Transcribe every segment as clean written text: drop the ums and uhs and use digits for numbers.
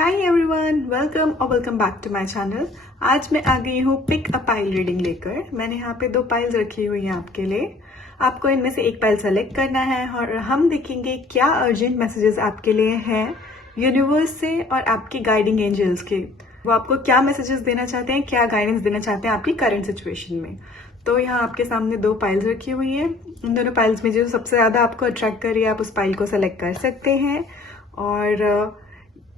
Hi everyone, welcome back to my channel. आज मैं आ गई हूँ पिक अ पाइल रीडिंग लेकर। मैंने यहाँ पे 2 पाइल्स रखी हुई हैं आपके लिए। आपको इनमें से एक पाइल सेलेक्ट करना है और हम देखेंगे क्या अर्जेंट मैसेजेस आपके लिए हैं यूनिवर्स से और आपकी गाइडिंग एंजल्स के। वो आपको क्या मैसेजेस देना चाहते हैं, क्या गाइडेंस देना चाहते हैं आपकी करंट सिचुएशन में। तो यहाँ आपके सामने 2 पाइल्स रखी हुई हैं। इन दोनों पाइल्स में जो सबसे ज़्यादा आपको अट्रैक्ट कर रही है आप उस पाइल को सेलेक्ट कर सकते हैं। और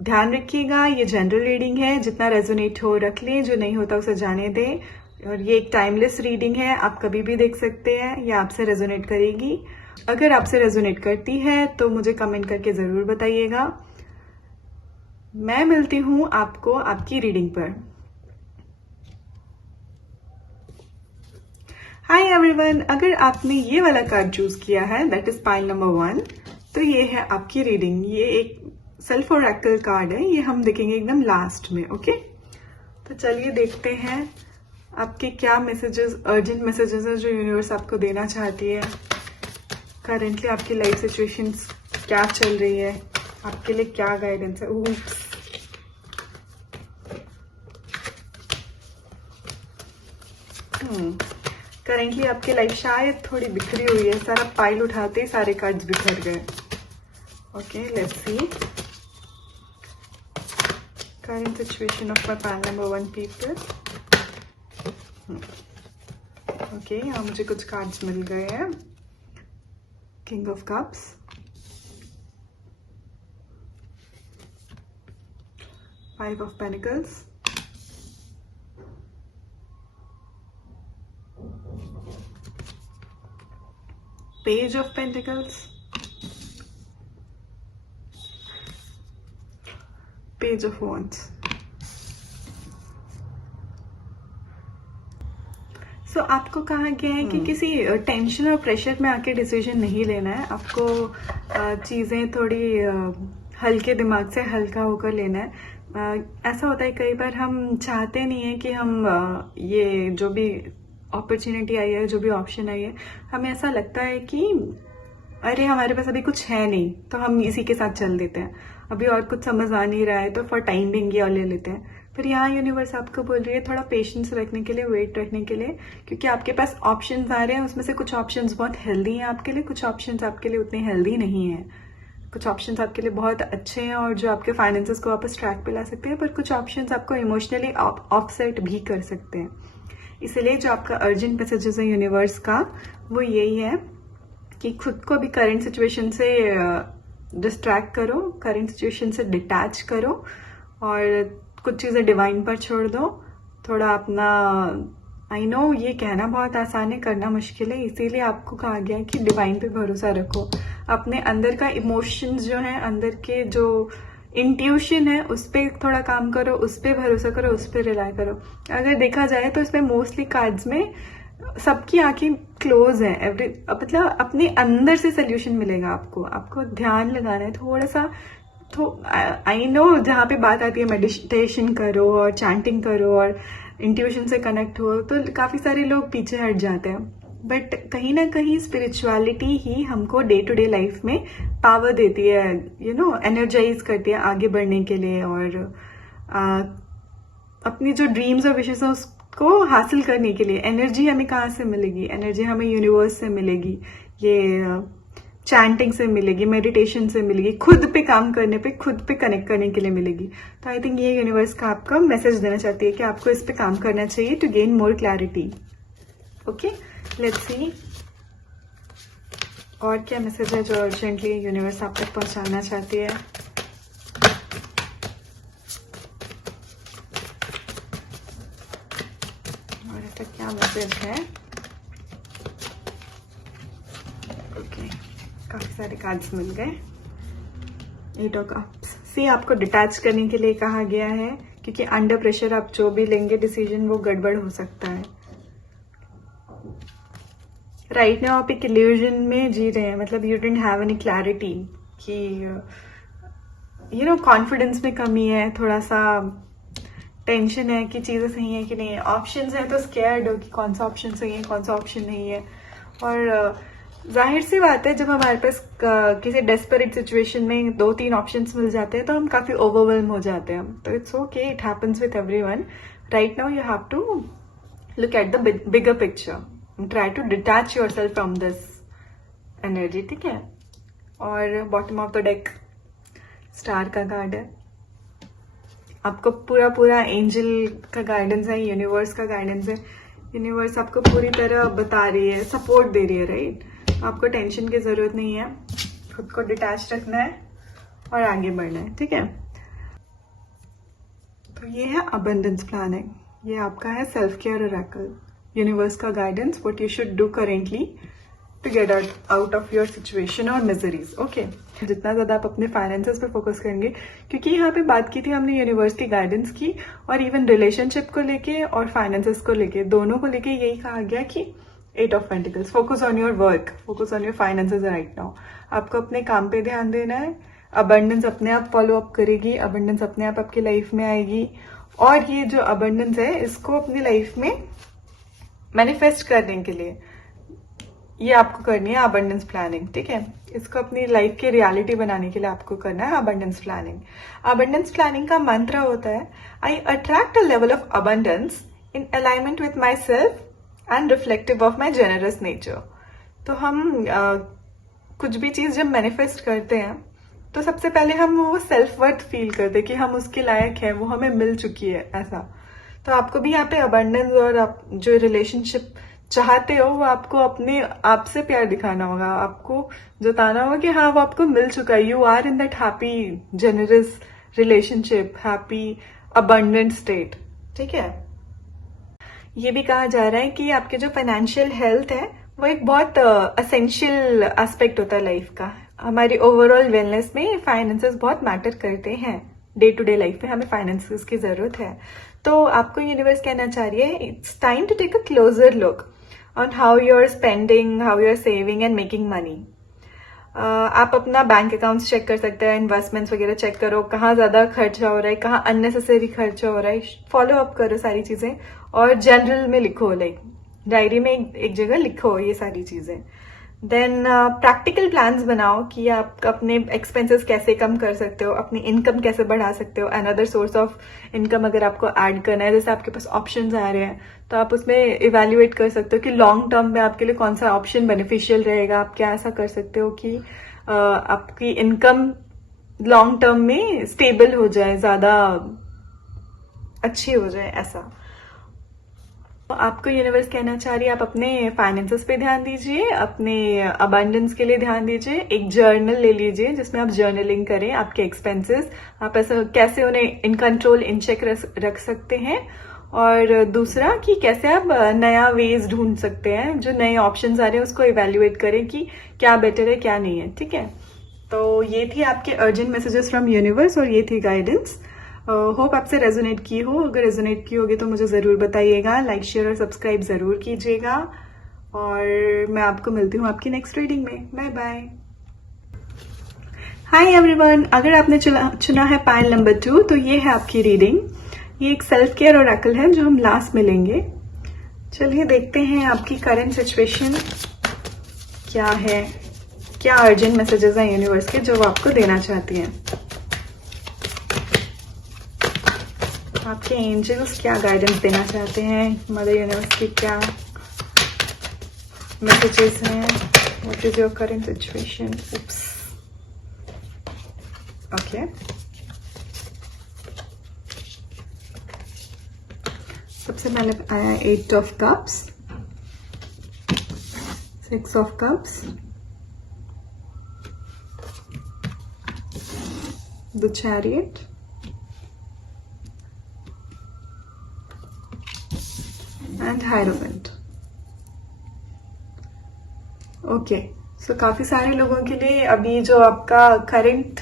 ध्यान रखिएगा, ये जनरल रीडिंग है, जितना रेजोनेट हो रख लें, जो नहीं होता उसे जाने दें। और ये एक टाइमलेस रीडिंग है, आप कभी भी देख सकते हैं, ये आपसे रेजोनेट करेगी। अगर आपसे रेजोनेट करती है तो मुझे कमेंट करके ज़रूर बताइएगा। मैं मिलती हूँ आपको आपकी रीडिंग पर। हाय एवरीवन, अगर आपने ये वाला कार्ड चूज किया है, दैट इज पाइल नंबर 1, तो ये है आपकी रीडिंग। ये एक सेल्फ ओरेकल कार्ड है, ये हम देखेंगे एकदम लास्ट में। ओके, तो चलिए देखते हैं आपके क्या मैसेजेस, अर्जेंट मैसेजेस है जो यूनिवर्स आपको देना चाहती है। करेंटली आपकी लाइफ सिचुएशंस क्या चल रही है, आपके लिए क्या गाइडेंस है। करेंटली आपकी लाइफ शायद थोड़ी बिखरी हुई है। सारा पाइल उठाते ही सारे कार्ड्स बिखर गए। Okay, let's see current situation of my pile number 1 people. Okay, यहाँ मुझे कुछ कार्ड्स मिल गए हैं। King of cups, five of pentacles, page of pentacles, page of wands. So आपको कहा गया है कि किसी टेंशन और प्रेशर में आके डिसीजन नहीं लेना है। आपको चीज़ें थोड़ी हल्के दिमाग से हल्का होकर लेना है। ऐसा होता है कई बार हम चाहते नहीं है कि हम ये जो भी अपॉर्चुनिटी आई है, जो भी ऑप्शन आई है, हमें ऐसा लगता है कि अरे हमारे पास अभी कुछ है नहीं, तो हम इसी के साथ चल देते हैं। अभी और कुछ समझ आ नहीं रहा है तो फॉर टाइम बिंग ये ले लेते हैं। पर यहाँ यूनिवर्स आपको बोल रही है थोड़ा पेशेंस रखने के लिए, वेट रखने के लिए, क्योंकि आपके पास ऑप्शंस आ रहे हैं। उसमें से कुछ ऑप्शंस बहुत हेल्दी हैं आपके लिए, कुछ ऑप्शंस आपके लिए उतने हेल्दी नहीं हैं। कुछ ऑप्शंस आपके लिए बहुत अच्छे हैं और जो आपके फाइनेंसेस को वापस ट्रैक पे ला सकते हैं, पर कुछ ऑप्शंस आपको इमोशनली ऑफसेट भी कर सकते हैं। इसलिए जो आपका अर्जेंट मैसेजेस है यूनिवर्स का, वो यही है कि खुद को भी करंट सिचुएशन से डिस्ट्रैक्ट करो, करंट सिचुएशन से डिटैच करो और कुछ चीज़ें डिवाइन पर छोड़ दो। थोड़ा अपना, आई नो ये कहना बहुत आसान है, करना मुश्किल है, इसीलिए आपको कहा गया है कि डिवाइन पे भरोसा रखो। अपने अंदर का इमोशंस जो है, अंदर के जो इंट्यूशन है, उस पर थोड़ा काम करो, उस पर भरोसा करो, उस पर रिलाई करो। अगर देखा जाए तो इसमें मोस्टली कार्ड्स में सबकी आंखें क्लोज हैं। मतलब अपने अंदर से सोल्यूशन मिलेगा आपको ध्यान लगाना है थोड़ा सा। तो आई नो जहाँ पे बात आती है मेडिटेशन करो और चैंटिंग करो और इंट्यूशन से कनेक्ट हो, तो काफ़ी सारे लोग पीछे हट जाते हैं। बट कहीं ना कहीं स्पिरिचुअलिटी ही हमको डे टू डे लाइफ में पावर देती है, एनर्जाइज करती है आगे बढ़ने के लिए। और अपनी जो ड्रीम्स और विशेष हैं को हासिल करने के लिए एनर्जी हमें कहाँ से मिलेगी? एनर्जी हमें यूनिवर्स से मिलेगी, ये चैंटिंग से मिलेगी, मेडिटेशन से मिलेगी, खुद पे काम करने पे, खुद पे कनेक्ट करने के लिए मिलेगी। तो आई थिंक ये यूनिवर्स का आपका मैसेज देना चाहती है कि आपको इस पे काम करना चाहिए to gain more clarity. Okay, let's see और क्या मैसेज है जो अर्जेंटली यूनिवर्स आप तक पहुंचाना चाहती है। क्या मैसेज है? ओके, काफी सारे कार्ड्स मिल गए। 8 ऑफ कप्स से आपको डिटैच करने के लिए कहा गया है, क्योंकि अंडर प्रेशर आप जो भी लेंगे डिसीजन, वो गड़बड़ हो सकता है। राइट नाउ आप एक इल्यूजन में जी रहे हैं, मतलब you didn't have any clarity कि कॉन्फिडेंस में कमी है, थोड़ा सा टेंशन है कि चीज़ें सही है कि नहीं है। ऑप्शंस हैं तो स्कैर्ड हो कि कौन सा ऑप्शन सही है, कौन सा ऑप्शन नहीं है। और जाहिर सी बात है, जब हमारे पास किसी डेस्परेट सिचुएशन में 2-3 ऑप्शंस मिल जाते हैं तो हम काफी ओवरवेल्म हो जाते हैं. तो it's okay, it happens with everyone. Right now you have to look at the bigger picture, try to detach yourself from this energy. ठीक है. और bottom of the deck star का कार्ड है. आपको पूरा पूरा एंजल का गाइडेंस है, यूनिवर्स का गाइडेंस है. यूनिवर्स आपको पूरी तरह बता रही है, सपोर्ट दे रही है. राइट. आपको टेंशन की जरूरत नहीं है, खुद को डिटैच रखना है और आगे बढ़ना है. ठीक है. तो ये है अबंडेंस प्लानिंग. ये आपका है सेल्फ केयर ओरेकल, यूनिवर्स का guidance, what you should do currently to get out of your situation और मिजरीज. ओके. जितना ज्यादा आप अपने फाइनेंसेस पे फोकस करेंगे, क्योंकि यहाँ पे बात की थी हमने यूनिवर्स की गाइडेंस की, और इवन रिलेशनशिप को लेके और फाइनेंसेस को लेके, दोनों को लेके यही कहा गया कि 8 of pentacles, focus on your work, focus on your finances right now. आपको अपने काम पे ध्यान देना है. अबंडेंस अपने आप फॉलो अप करेगी, अबंडेंस अपने आप आपकी लाइफ में आएगी. और ये जो अबंडेंस है, इसको अपनी लाइफ में मैनिफेस्ट करने के लिए ये आपको करनी है अबंडेंस प्लानिंग. ठीक है. इसको अपनी लाइफ की रियलिटी बनाने के लिए आपको करना है अबंडेंस प्लानिंग. अबंडेंस प्लानिंग का मंत्र होता है, I attract a level of abundance in alignment with my self and reflective of my generous nature. तो हम कुछ भी चीज जब मैनिफेस्ट करते हैं तो सबसे पहले हम वो सेल्फ वर्थ फील करते हैं कि हम उसके लायक हैं, वो हमें मिल चुकी है, ऐसा. तो आपको भी यहाँ पे अबंडेंस और आप जो रिलेशनशिप चाहते हो वो आपको अपने आप से प्यार दिखाना होगा, आपको जताना होगा कि हाँ वो आपको मिल चुका है. You are in that happy generous relationship, happy abundant state. ठीक है. ये भी कहा जा रहा है कि आपके जो फाइनेंशियल हेल्थ है वो एक बहुत असेंशियल एस्पेक्ट होता है लाइफ का. हमारी ओवरऑल वेलनेस में फाइनेंसेस बहुत मैटर करते हैं. डे टू डे लाइफ में हमें फाइनेंसेस की जरूरत है. तो आपको यूनिवर्स कहना चाह रही है, it's time to take a closer look on how you are spending, how you are saving and making money. आप अपना बैंक अकाउंट्स चेक कर सकते हैं, इन्वेस्टमेंट्स वगैरह चेक करो, कहाँ ज्यादा खर्चा हो रहा है, कहाँ अननेसेसरी खर्चा हो रहा है. फॉलो अप करो सारी चीजें और जनरल में लिखो, लाइक डायरी में एक जगह लिखो ये सारी चीजें. देन प्रैक्टिकल प्लान्स बनाओ कि आप अपने एक्सपेंसेस कैसे कम कर सकते हो, अपनी इनकम कैसे बढ़ा सकते हो. अनदर सोर्स ऑफ इनकम अगर आपको ऐड करना है, जैसे आपके पास ऑप्शंस आ रहे हैं तो आप उसमें इवेल्युएट कर सकते हो कि लॉन्ग टर्म में आपके लिए कौन सा ऑप्शन बेनिफिशियल रहेगा. आप क्या ऐसा कर सकते हो कि आपकी इनकम लॉन्ग टर्म में स्टेबल हो जाए, ज्यादा अच्छी हो जाए, ऐसा. आपको यूनिवर्स कहना चाह रही है, आप अपने फाइनेंसेस पे ध्यान दीजिए, अपने अबंडेंस के लिए ध्यान दीजिए. एक जर्नल ले लीजिए जिसमें आप जर्नलिंग करें आपके एक्सपेंसेस, आप ऐसा कैसे उन्हें इन कंट्रोल, इन चेक रख सकते हैं. और दूसरा कि कैसे आप नया वेज ढूंढ सकते हैं, जो नए ऑप्शंस आ रहे हैं उसको इवेल्युएट करें कि क्या बेटर है क्या नहीं है. ठीक है. तो ये थी आपके अर्जेंट मैसेजेस फ्रॉम यूनिवर्स और ये थी गाइडेंस. होप आपसे रेजोनेट की हो. अगर रेजोनेट की होगी तो मुझे जरूर बताइएगा. लाइक, शेयर और सब्सक्राइब जरूर कीजिएगा. और मैं आपको मिलती हूँ आपकी नेक्स्ट रीडिंग में. Bye bye. Hi everyone. अगर आपने चुना है पाइल नंबर 2 तो ये है आपकी रीडिंग. ये एक सेल्फ केयर ओरेकल है जो हम लास्ट में लेंगे. चलिए देखते हैं आपकी करंट सिचुएशन क्या है, क्या अर्जेंट मैसेजेस हैं यूनिवर्स के जो वो आपको देना चाहती हैं. आपके एंजल्स क्या गाइडेंस देना चाहते हैं, मदर यूनिवर्स की क्या मैसेजेस हैं. What is your current situation. Oops. Okay. सबसे पहले आया 8 of cups, 6 of cups, the chariot, and hierophant. Okay. So काफी सारे लोगों के लिए अभी जो आपका करंट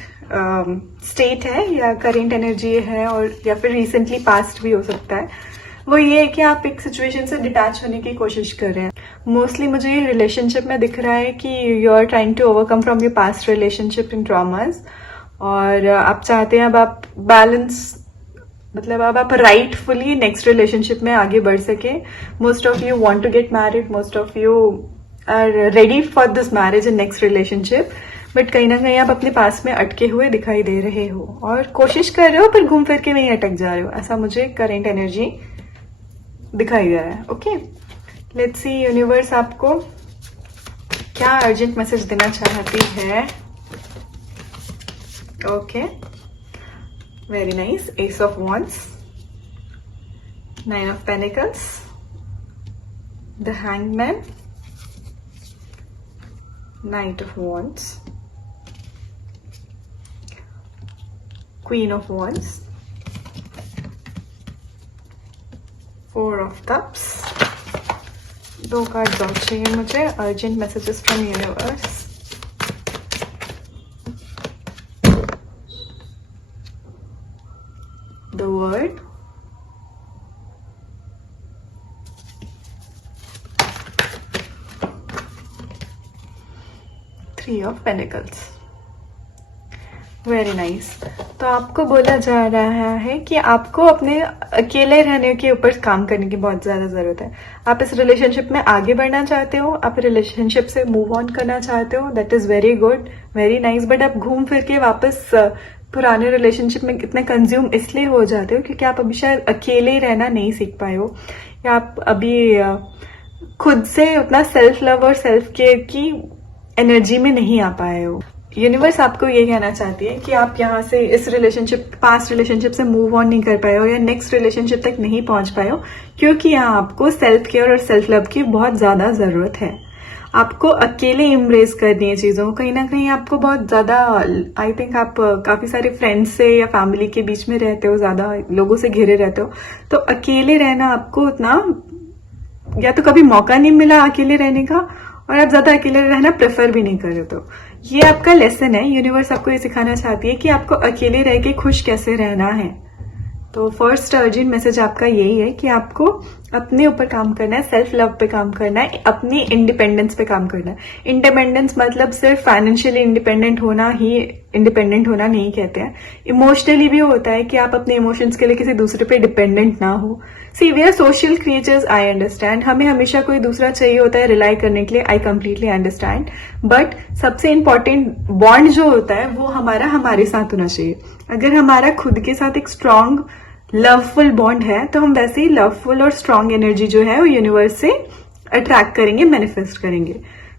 स्टेट है या करंट एनर्जी है, और या फिर रिसेंटली पास्ट भी हो सकता है, वो ये है कि आप एक सिचुएशन से डिटैच होने की कोशिश कर रहे हैं. मोस्टली मुझे ये रिलेशनशिप में दिख रहा है कि you are trying to overcome from your past relationship in traumas, और आप चाहते हैं अब आप बैलेंस, मतलब अब आप राइटफुली नेक्स्ट रिलेशनशिप में आगे बढ़ सके. Most of you want to get married, most of you are ready for this marriage and next relationship, but कहीं ना कहीं आप अपने पास में अटके हुए दिखाई दे रहे हो और कोशिश कर रहे हो पर घूम फिर के वहीं अटक जा रहे हो, ऐसा मुझे करेंट एनर्जी दिखाई दे रहा है. ओके, लेट्स सी यूनिवर्स आपको क्या अर्जेंट मैसेज देना चाहती है. Okay, very nice. S of wands, 9 of pentacles, the hangman, Knight of Wands, Queen of Wands, 4 of Cups. 2 cards और चाहिए मुझे. Urgent messages from universe. The word, Three of Pentacles. Very nice. तो आपको बोला जा रहा है कि आपको अपने अकेले रहने के ऊपर काम करने की बहुत ज्यादा जरूरत है. आप इस रिलेशनशिप में आगे बढ़ना चाहते हो, आप रिलेशनशिप से मूव ऑन करना चाहते हो, that is very good, very nice. But आप घूम फिर के वापस पुराने रिलेशनशिप में कितने कंज्यूम इसलिए हो जाते हो क्योंकि आप अभी शायद अकेले रहना नहीं सीख पाए हो, या आप अभी खुद से उतना सेल्फ लव और सेल्फ केयर की एनर्जी में नहीं आ पाए हो. यूनिवर्स आपको ये कहना चाहती है कि आप यहाँ से इस रिलेशनशिप, पास्ट रिलेशनशिप से मूव ऑन नहीं कर पाए हो या नेक्स्ट रिलेशनशिप तक नहीं पहुंच पाए हो क्योंकि यहाँ आपको सेल्फ केयर और सेल्फ लव की बहुत ज्यादा जरूरत है. आपको अकेले इम्ब्रेस करनी है चीजों को. कहीं ना कहीं आपको बहुत ज्यादा, आई थिंक आप काफी सारे फ्रेंड्स से या फैमिली के बीच में रहते हो, ज्यादा लोगों से घिरे रहते हो, तो अकेले रहना आपको उतना, या तो कभी मौका नहीं मिला अकेले रहने का और आप ज्यादा अकेले रहना प्रेफर भी नहीं कर रहे. तो ये आपका लेसन है. यूनिवर्स आपको ये सिखाना चाहती है कि आपको अकेले रह के खुश कैसे रहना है. तो फर्स्ट अर्जेंट मैसेज आपका यही है कि आपको अपने ऊपर काम करना है, सेल्फ लव पे काम करना है, अपनी इंडिपेंडेंस पे काम करना है. इंडिपेंडेंस मतलब सिर्फ फाइनेंशियली इंडिपेंडेंट होना ही इंडिपेंडेंट होना नहीं कहते हैं. इमोशनली भी होता है कि आप अपने इमोशंस के लिए किसी दूसरे पे डिपेंडेंट ना हो. See we are social creatures, I understand. हमें हमेशा कोई दूसरा चाहिए होता है रिलाई करने के लिए, आई कंप्लीटली अंडरस्टैंड. बट सबसे इंपॉर्टेंट बॉन्ड जो होता है वो हमारे साथ होना चाहिए. अगर हमारा खुद के साथ एक स्ट्रांग लवफुल बॉन्ड है तो हम वैसे ही लवफुल और स्ट्रांग एनर्जी जो है वो यूनिवर्स से अट्रैक्ट करेंगे, मैनिफेस्ट करेंगे.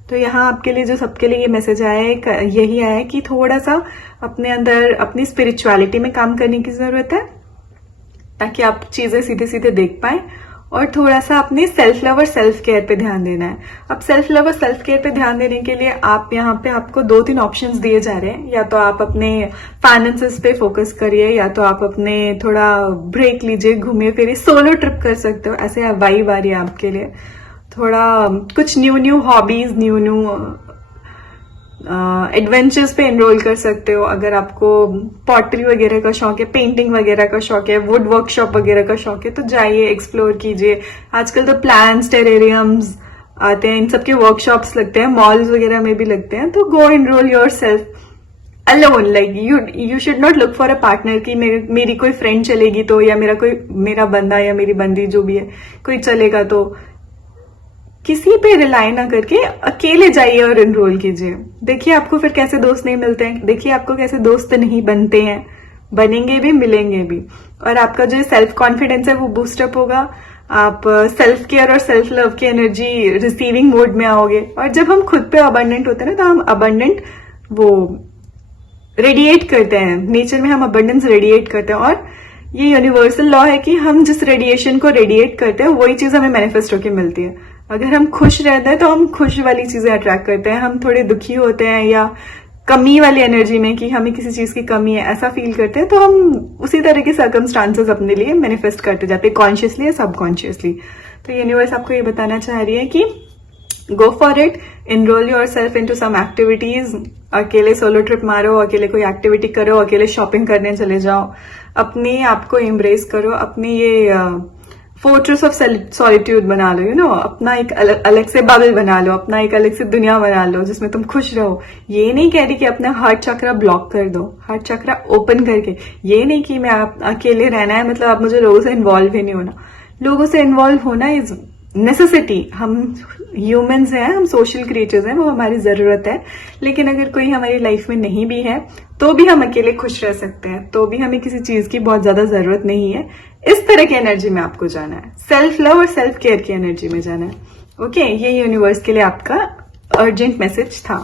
तो यहाँ आपके लिए जो सबके लिए ये मैसेज आया है, यही आया है कि थोड़ा सा अपने अंदर अपनी स्पिरिचुअलिटी में काम करने की जरूरत है ताकि आप चीजें सीधे सीधे देख पाए, और थोड़ा सा अपने सेल्फ लव और सेल्फ केयर पे ध्यान देना है. अब सेल्फ लव और सेल्फ केयर पे ध्यान देने के लिए आप यहाँ पे आपको 2-3 ऑप्शंस दिए जा रहे हैं. या तो आप अपने फाइनेंसेस पे फोकस करिए, या तो आप अपने थोड़ा ब्रेक लीजिए, घूमिए फिरिए, सोलो ट्रिप कर सकते हो. ऐसे वाइब आ रही है आपके लिए. थोड़ा कुछ न्यू हॉबीज, न्यू एडवेंचर्स पे एनरोल कर सकते हो. अगर आपको पॉटरी वगैरह का शौक है, पेंटिंग वगैरह का शौक है, वुड वर्कशॉप वगैरह का शौक है, तो जाइए, एक्सप्लोर कीजिए. आजकल तो प्लांट्स, टेरेरियम्स आते हैं, इन सबके वर्कशॉप्स लगते हैं, मॉल्स वगैरह में भी लगते हैं. तो go enrol your self alone. Like you should not look for a partner कि मेरी कोई फ्रेंड चलेगी तो, या मेरा बंदा या मेरी बंदी जो भी है कोई चलेगा तो. किसी पे रिलाई ना करके अकेले जाइए और एनरोल कीजिए. देखिए आपको फिर कैसे दोस्त नहीं मिलते हैं, देखिए आपको कैसे दोस्त नहीं बनते हैं, बनेंगे भी, मिलेंगे भी. और आपका जो सेल्फ कॉन्फिडेंस है वो बूस्टअप होगा. आप सेल्फ केयर और सेल्फ लव की एनर्जी रिसीविंग मोड में आओगे. और जब हम खुद पे अबंडेंट होते हैं ना, तो हम अबंडेंट वो रेडिएट करते हैं. नेचर में हम अबंडेंस रेडिएट करते हैं, और ये यूनिवर्सल लॉ है कि हम जिस रेडिएशन को रेडिएट करते हैं वही चीज हमें मैनिफेस्ट होकर मिलती है. अगर हम खुश रहते हैं तो हम खुश वाली चीजें अट्रैक्ट करते हैं. हम थोड़े दुखी होते हैं या कमी वाली एनर्जी में कि हमें किसी चीज की कमी है ऐसा फील करते हैं, तो हम उसी तरह के सर्कमस्टांसेस अपने लिए मैनिफेस्ट करते जाते हैं, कॉन्शियसली या सबकॉन्शियसली. तो यूनिवर्स आपको ये बताना चाह रही है कि go for it, enrol your self into some activities. अकेले सोलो ट्रिप मारो, अकेले कोई एक्टिविटी करो, अकेले शॉपिंग करने चले जाओ, अपने आप को एम्ब्रेस करो, अपनी ये फोर्ट्रेस ऑफ सॉलिट्यूड बना लो. अपना एक अलग से बबल बना लो, अपना एक अलग से दुनिया बना लो जिसमें तुम खुश रहो. ये नहीं कह रही कि अपना हार्ट चक्रा ब्लॉक कर दो, हार्ट चक्रा ओपन करके. ये नहीं कि मैं अकेले रहना है मतलब आप मुझे लोगों से इन्वॉल्व ही नहीं होना. लोगों से इन्वॉल्व होना इज नेसेसिटी, हम ह्यूमंस हैं, हम सोशल क्रिएचर्स हैं, वो हमारी जरूरत है। लेकिन अगर कोई हमारी लाइफ में नहीं भी है तो भी हम अकेले खुश रह सकते हैं, तो भी हमें किसी चीज की बहुत ज्यादा जरूरत नहीं है। इस तरह की एनर्जी में आपको जाना है, सेल्फ लव और सेल्फ केयर की एनर्जी में जाना है। ओके, ये यूनिवर्स के लिए आपका अर्जेंट मैसेज था।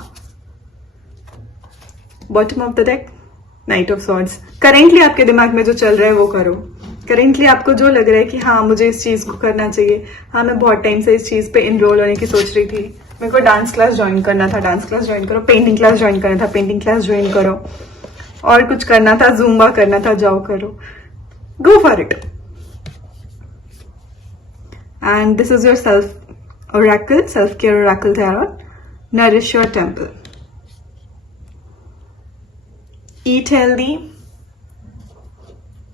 Bottom of the deck, night of swords. Currently आपके दिमाग में जो चल रहा है वो करो। करेंटली आपको जो लग रहा है कि हाँ मुझे इस चीज को करना चाहिए, हाँ मैं बहुत टाइम से इस चीज पे इनरोल होने की सोच रही थी, मेरे को डांस क्लास ज्वाइन करना था, डांस क्लास ज्वाइन करो, पेंटिंग क्लास ज्वाइन करना था, पेंटिंग क्लास ज्वाइन करो, और कुछ करना था, जूम्बा करना था, जाओ करो, go for it. And this is your self oracle, self care oracle tarot. Nourish your temple, eat healthy,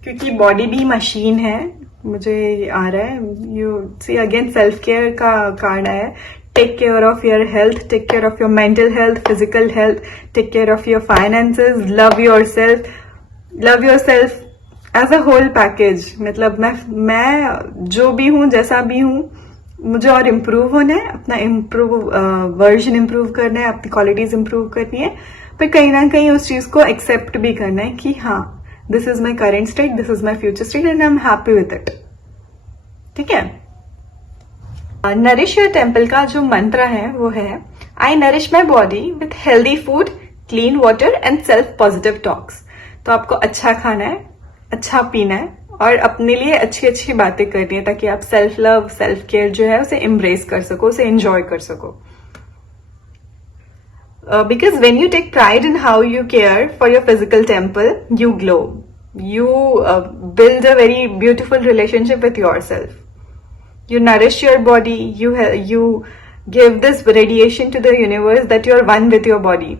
क्योंकि बॉडी भी मशीन है, मुझे आ रहा है। You see again self care का कार्ड आया है। Take care of your health, take care of your mental health, physical health, take care of your finances, love yourself as a whole package. मतलब मैं जो भी हूँ, जैसा भी हूँ, मुझे और इम्प्रूव होना है, अपना वर्जन इम्प्रूव करना है, अपनी क्वालिटीज इम्प्रूव करनी है, पर कहीं ना कहीं उस चीज को एक्सेप्ट भी करना है कि हाँ this is my current state, this is my future state and I am happy with it. ठीक है। नरिश योर टेम्पल का जो मंत्र है वो है, I nourish my body with healthy food, clean water and self positive talks. तो आपको अच्छा खाना है, अच्छा पीना है और अपने लिए अच्छी अच्छी बातें करनी है, ताकि आप सेल्फ लव, सेल्फ केयर जो है उसे एम्ब्रेस कर सको, उसे एंजॉय कर सको। Because when you take pride in how you care for your physical temple, you glow. You build a very beautiful relationship with yourself. You nourish your body. You give this radiation to the universe that you are one with your body.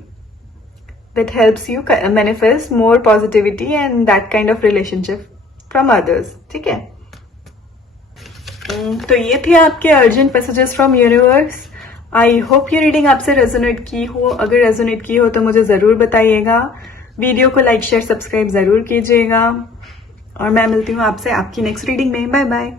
That helps you manifest more positivity and that kind of relationship from others. ठीक है? तो ये थे आपके urgent messages from universe. I hope ये reading आपसे resonate की हो। अगर रेजोनेट की हो तो मुझे जरूर बताइएगा। वीडियो को लाइक शेयर सब्सक्राइब जरूर कीजिएगा और मैं मिलती हूँ आपसे आपकी नेक्स्ट रीडिंग में। Bye bye.